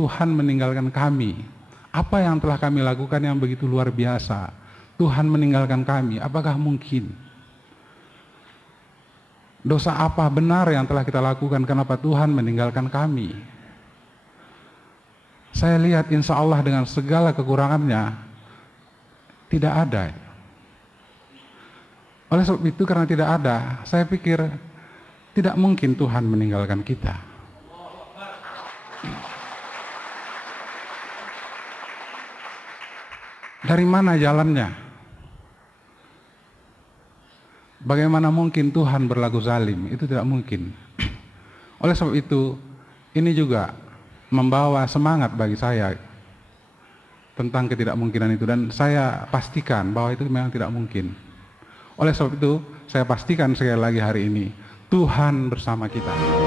Tuhan meninggalkan kami? Apa yang telah kami lakukan yang begitu luar biasa? Tuhan meninggalkan kami, apakah mungkin? Dosa apa benar yang telah kita lakukan, kenapa Tuhan meninggalkan kami? Saya lihat insya Allah dengan segala kekurangannya, tidak ada. Oleh sebab itu, karena tidak ada, saya pikir tidak mungkin Tuhan meninggalkan kita. Dari mana jalannya? Bagaimana mungkin Tuhan berlaku zalim? Itu tidak mungkin. Oleh sebab itu, ini juga membawa semangat bagi saya tentang ketidakmungkinan itu, dan saya pastikan bahwa itu memang tidak mungkin. Oleh sebab itu, saya pastikan sekali lagi hari ini, Tuhan bersama kita.